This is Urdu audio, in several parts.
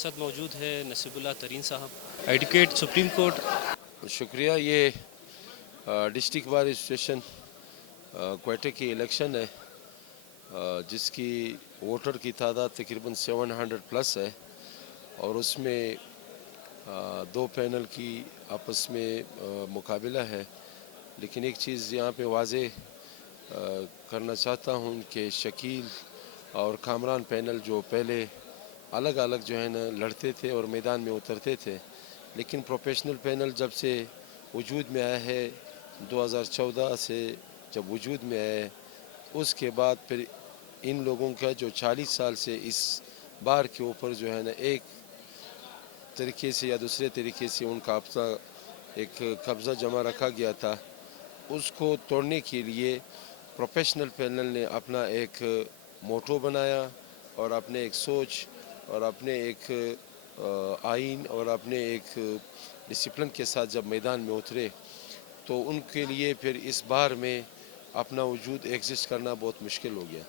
ہمارے ساتھ موجود ہے نصیب اللہ ترین صاحب، ایڈوکیٹ سپریم کورٹ۔ شکریہ۔ یہ ڈسٹرکٹ بار ایسوسیشن کوئٹہ کی الیکشن ہے، جس کی ووٹر کی تعداد تقریباً 700 پلس ہے، اور اس میں دو پینل کی آپس میں مقابلہ ہے۔ لیکن ایک چیز یہاں پہ واضح کرنا چاہتا ہوں کہ شکیل اور کامران پینل جو پہلے الگ الگ جو ہے نا لڑتے تھے اور میدان میں اترتے تھے، لیکن پروفیشنل پینل جب سے وجود میں آیا ہے 2014 سے جب وجود میں آیا ہے، اس کے بعد پھر ان لوگوں کا جو 40 سال سے اس بار کے اوپر جو ہے نا ایک طریقے سے یا دوسرے طریقے سے ان کا ایک قبضہ جمع رکھا گیا تھا، اس کو توڑنے کے لیے پروفیشنل پینل نے اپنا ایک موٹو بنایا اور اپنے ایک سوچ اور اپنے ایک آئین اور اپنے ایک ڈسپلن کے ساتھ جب میدان میں اترے، تو ان کے لیے پھر اس بار میں اپنا وجود ایگزسٹ کرنا بہت مشکل ہو گیا۔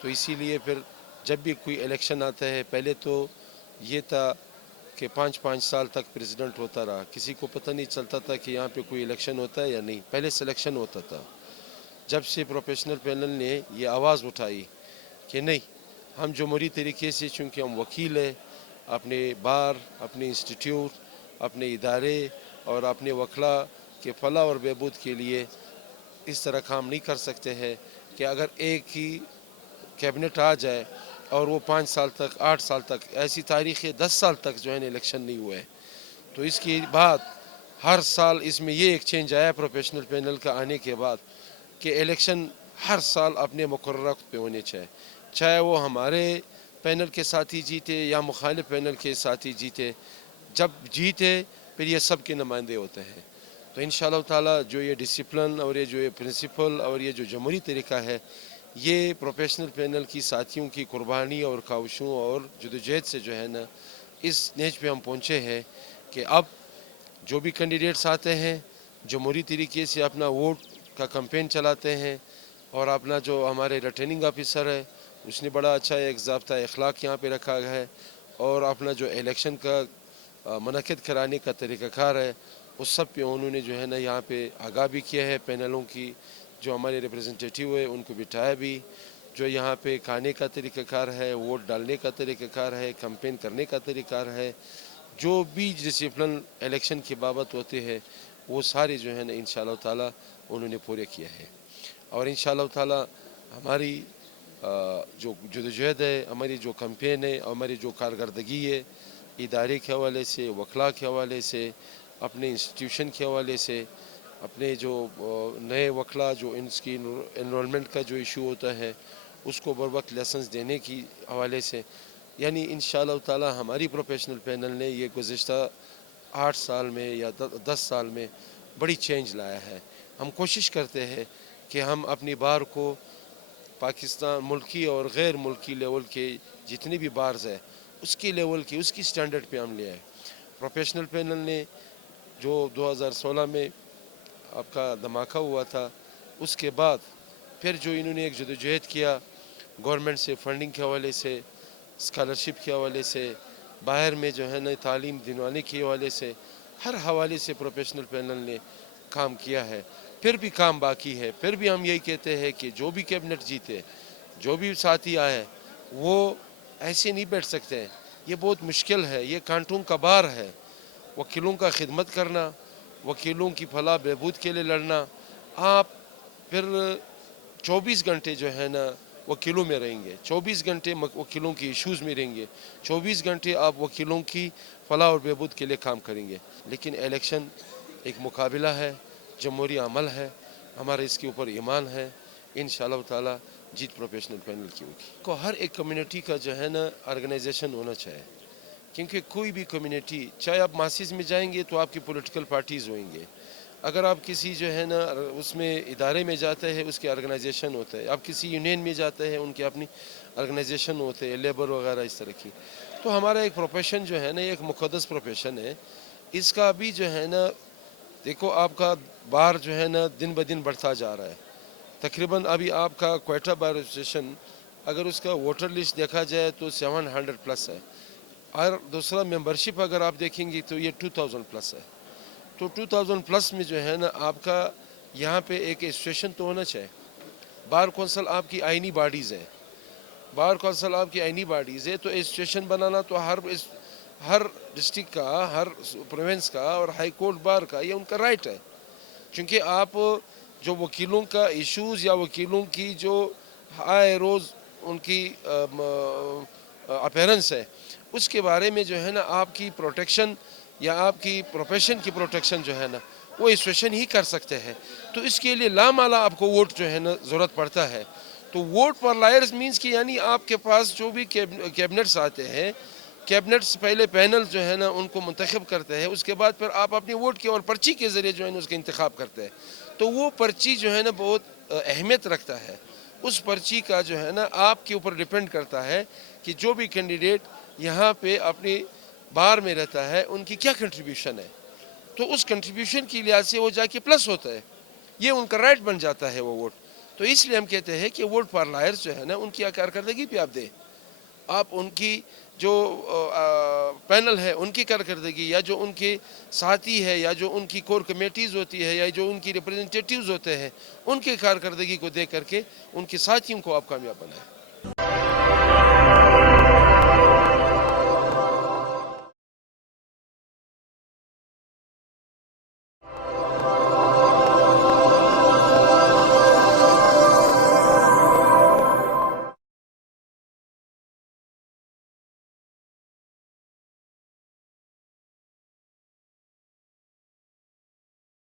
تو اسی لیے پھر جب بھی کوئی الیکشن آتا ہے، پہلے تو یہ تھا کہ 5 سال تک پریزیڈنٹ ہوتا رہا، کسی کو پتہ نہیں چلتا تھا کہ یہاں پہ کوئی الیکشن ہوتا ہے یا نہیں، پہلے سلیکشن ہوتا تھا۔ جب سے پروفیشنل پینل نے یہ آواز اٹھائی کہ نہیں، ہم جمہوری طریقے سے، چونکہ ہم وکیل ہیں، اپنے بار، اپنے انسٹیٹیوٹ، اپنے ادارے اور اپنے وکلاء کے فلاح اور بہبود کے لیے اس طرح کام نہیں کر سکتے ہیں کہ اگر ایک ہی کیبنٹ آ جائے اور وہ 5 سال تک، 8 سال تک، ایسی تاریخیں 10 سال تک جو ہے نا الیکشن نہیں ہوئے۔ تو اس کے بعد ہر سال اس میں یہ ایک چینج آیا پروفیشنل پینل کا آنے کے بعد کہ الیکشن ہر سال اپنے مقررہ وقت پہ ہونے چاہے وہ ہمارے پینل کے ساتھی جیتے یا مخالف پینل کے ساتھی جیتے، جب جیتے پھر یہ سب کے نمائندے ہوتے ہیں۔ تو انشاءاللہ تعالی جو یہ ڈسپلن اور یہ جو یہ پرنسپل اور یہ جو جمہوری طریقہ ہے، یہ پروفیشنل پینل کی ساتھیوں کی قربانی اور کاوشوں اور جدوجہد سے جو ہے نا اس نیچ پہ ہم پہنچے ہیں کہ اب جو بھی کینڈیڈیٹس آتے ہیں جمہوری طریقے سے اپنا ووٹ کا کمپین چلاتے ہیں، اور اپنا جو ہمارے ریٹرننگ آفیسر ہے اس نے بڑا اچھا ایک ضابطہ اخلاق یہاں پہ رکھا ہے، اور اپنا جو الیکشن کا منعقد کرانے کا طریقہ کار ہے اس سب پہ انہوں نے جو ہے نا یہاں پہ آگاہ بھی کیا ہے۔ پینلوں کی جو ہمارے ریپریزنٹیٹیو ہے ان کو بٹھایا بھی، جو یہاں پہ کھانے کا طریقہ کار ہے، ووٹ ڈالنے کا طریقہ کار ہے، کمپین کرنے کا طریقہ کار ہے، جو بھی ڈسپلن الیکشن کے بابت ہوتے ہیں وہ سارے جو ہے نا انشاءاللہ تعالی انہوں نے پورے کیا ہے۔ اور انشاءاللہ تعالی ہماری جو جدوجہد ہے، ہماری جو کمپین ہے، ہماری جو کارکردگی ہے ادارے کے حوالے سے، وکلاء کے حوالے سے، اپنے انسٹیٹیوشن کے حوالے سے، اپنے جو نئے وکلاء جو ان کی انرولمنٹ کا جو ایشو ہوتا ہے اس کو بر وقت لائسنس دینے کی حوالے سے، یعنی انشاءاللہ تعالی ہماری پروفیشنل پینل نے یہ گزشتہ 8 سال میں یا 10 سال میں بڑی چینج لایا ہے۔ ہم کوشش کرتے ہیں کہ ہم اپنی بار کو پاکستان ملکی اور غیر ملکی لیول کے جتنے بھی بارز ہیں اس کی لیول کی، اس کی سٹینڈرڈ پہ ہم لے آئے۔ پروفیشنل پینل نے جو 2016 میں آپ کا دھماکہ ہوا تھا، اس کے بعد پھر جو انہوں نے ایک جدوجہد کیا گورنمنٹ سے فنڈنگ کے حوالے سے، اسکالرشپ کے حوالے سے، باہر میں جو ہے نا تعلیم دلوانے کے حوالے سے، ہر حوالے سے پروفیشنل پینل نے کام کیا ہے۔ پھر بھی کام باقی ہے، پھر بھی ہم یہی کہتے ہیں کہ جو بھی کیبنٹ جیتے، جو بھی ساتھی آئے، وہ ایسے نہیں بیٹھ سکتے ہیں، یہ بہت مشکل ہے، یہ کانٹوں کا بار ہے۔ وکیلوں کا خدمت کرنا، وکیلوں کی فلاح بہبود کے لیے لڑنا، آپ پھر 24 گھنٹے جو ہے نا وکیلوں میں رہیں گے، 24 گھنٹے وکیلوں کی ایشوز میں رہیں گے، 24 گھنٹے آپ وکیلوں کی فلاح اور بہبود کے لیے کام کریں گے۔ لیکن الیکشن ایک مقابلہ ہے، جمہوری عمل ہے، ہمارا اس کے اوپر ایمان ہے، انشاءاللہ تعالی جیت پروفیشنل پینل کی ہوگی۔ کو ہر ایک کمیونٹی کا جو ہے نا آرگنائزیشن ہونا چاہیے، کیونکہ کوئی بھی کمیونٹی، چاہے آپ ماسز میں جائیں گے تو آپ کی پولیٹیکل پارٹیز ہوئیں گے، اگر آپ کسی جو ہے نا اس میں ادارے میں جاتے ہیں اس کے آرگنائزیشن ہوتا ہے، آپ کسی یونین میں جاتے ہیں ان کے اپنی آرگنائزیشن ہوتے ہیں، لیبر وغیرہ اس طرح کی۔ تو ہمارا ایک پروفیشن جو ہے نا ایک مقدس پروفیشن ہے، اس کا بھی جو ہے نا دیکھو آپ کا بار جو ہے نا دن بدن بڑھتا جا رہا ہے۔ تقریباً ابھی آپ کا کوئٹہ بار ایسوسیشن اگر اس کا ووٹر لسٹ دیکھا جائے تو 700 پلس ہے۔ اور دوسرا ممبرشپ اگر آپ دیکھیں گے تو یہ 2000 پلس ہے. تو 2000 پلس میں جو ہے نا آپ کا یہاں پہ ایک ایسوسیشن تو ہونا چاہیے. بار کونسل آپ کی آئینی باڈیز ہے. بار کونسل آپ کی آئینی باڈیز ہے تو ایسوسیشن بنانا تو ہر ڈسٹرکٹ کا، ہر پروونس کا اور ہائی کورٹ بار کا یہ ان کا رائٹ ہے. چونکہ آپ جو وکیلوں کا ایشوز یا وکیلوں کی جو آئے روز ان کی اپیرنس ہے اس کے بارے میں جو ہے نا آپ کی پروٹیکشن یا آپ کی پروفیشن کی پروٹیکشن جو ہے نا وہ ایسوسیشن ہی کر سکتے ہیں. تو اس کے لیے لامالا آپ کو ووٹ جو ہے نا ضرورت پڑتا ہے. تو ووٹ پر لائرز مینس کہ یعنی آپ کے پاس جو بھی کیبنٹس آتے ہیں، کیبنٹس پہلے پینل جو ہے نا ان کو منتخب کرتے ہیں، اس کے بعد پھر آپ اپنی ووٹ کے اور پرچی کے ذریعے جو ہے نا اس کا انتخاب کرتے ہیں. تو وہ پرچی جو ہے نا بہت اہمیت رکھتا ہے. اس پرچی کا جو ہے نا آپ کے اوپر ڈیپینڈ کرتا ہے کہ جو بھی کینڈیڈیٹ یہاں پہ اپنی بار میں رہتا ہے ان کی کیا کنٹریبیوشن ہے. تو اس کنٹریبیوشن کی لحاظ سے وہ جا کے پلس ہوتا ہے، یہ ان کا رائٹ بن جاتا ہے وہ ووٹ. تو اس لیے ہم کہتے ہیں کہ ووٹ فار لائرز جو ہے نا ان کی کارکردگی پہ آپ دیں. آپ ان کی جو پینل ہے ان کی کارکردگی یا جو ان کے ساتھی ہے یا جو ان کی کور کمیٹیز ہوتی ہے یا جو ان کی ریپرزنٹیٹیوز ہوتے ہیں ان کی کارکردگی کو دیکھ کر کے ان کے ساتھیوں کو آپ کامیاب بنائیں.